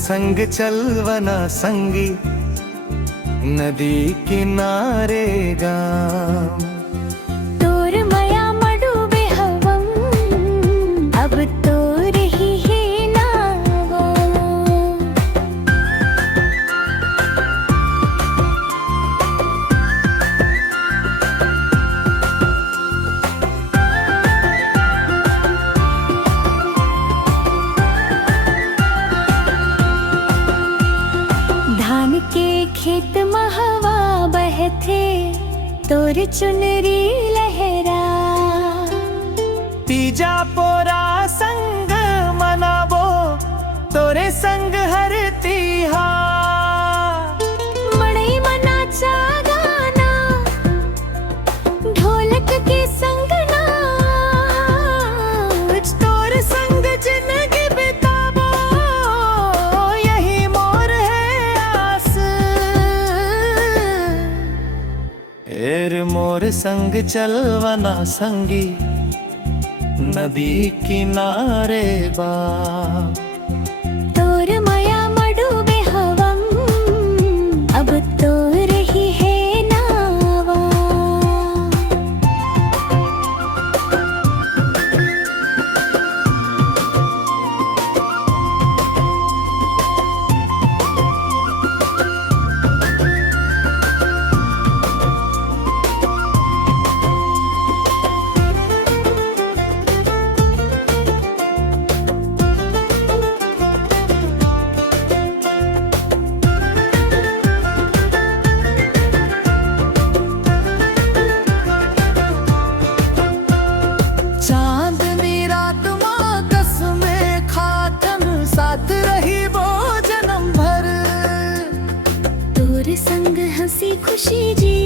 संग चलवना संगी नदी किनारे गाम। तोर मया मडु बेहवम अब तोर ही है नावा। धान के खेत में हवा बहथे तोर चुनरी लहरा। तीजा पोरा संग मनाबो तोरे संग हर तिहार। मड़ई मना चा गाना ढोलक के संग नाच। तोर संग जिंदगी बिताबो यही मोर है आस। एर मोर संग चलवना संगी नदी किनारे बा। तोर मया मडु बेहवम अब तोर ही है नावा। चांदनी रात माँ कसमें खातन साथ रही वो जन्म भर। तोर संग हंसी खुशी जी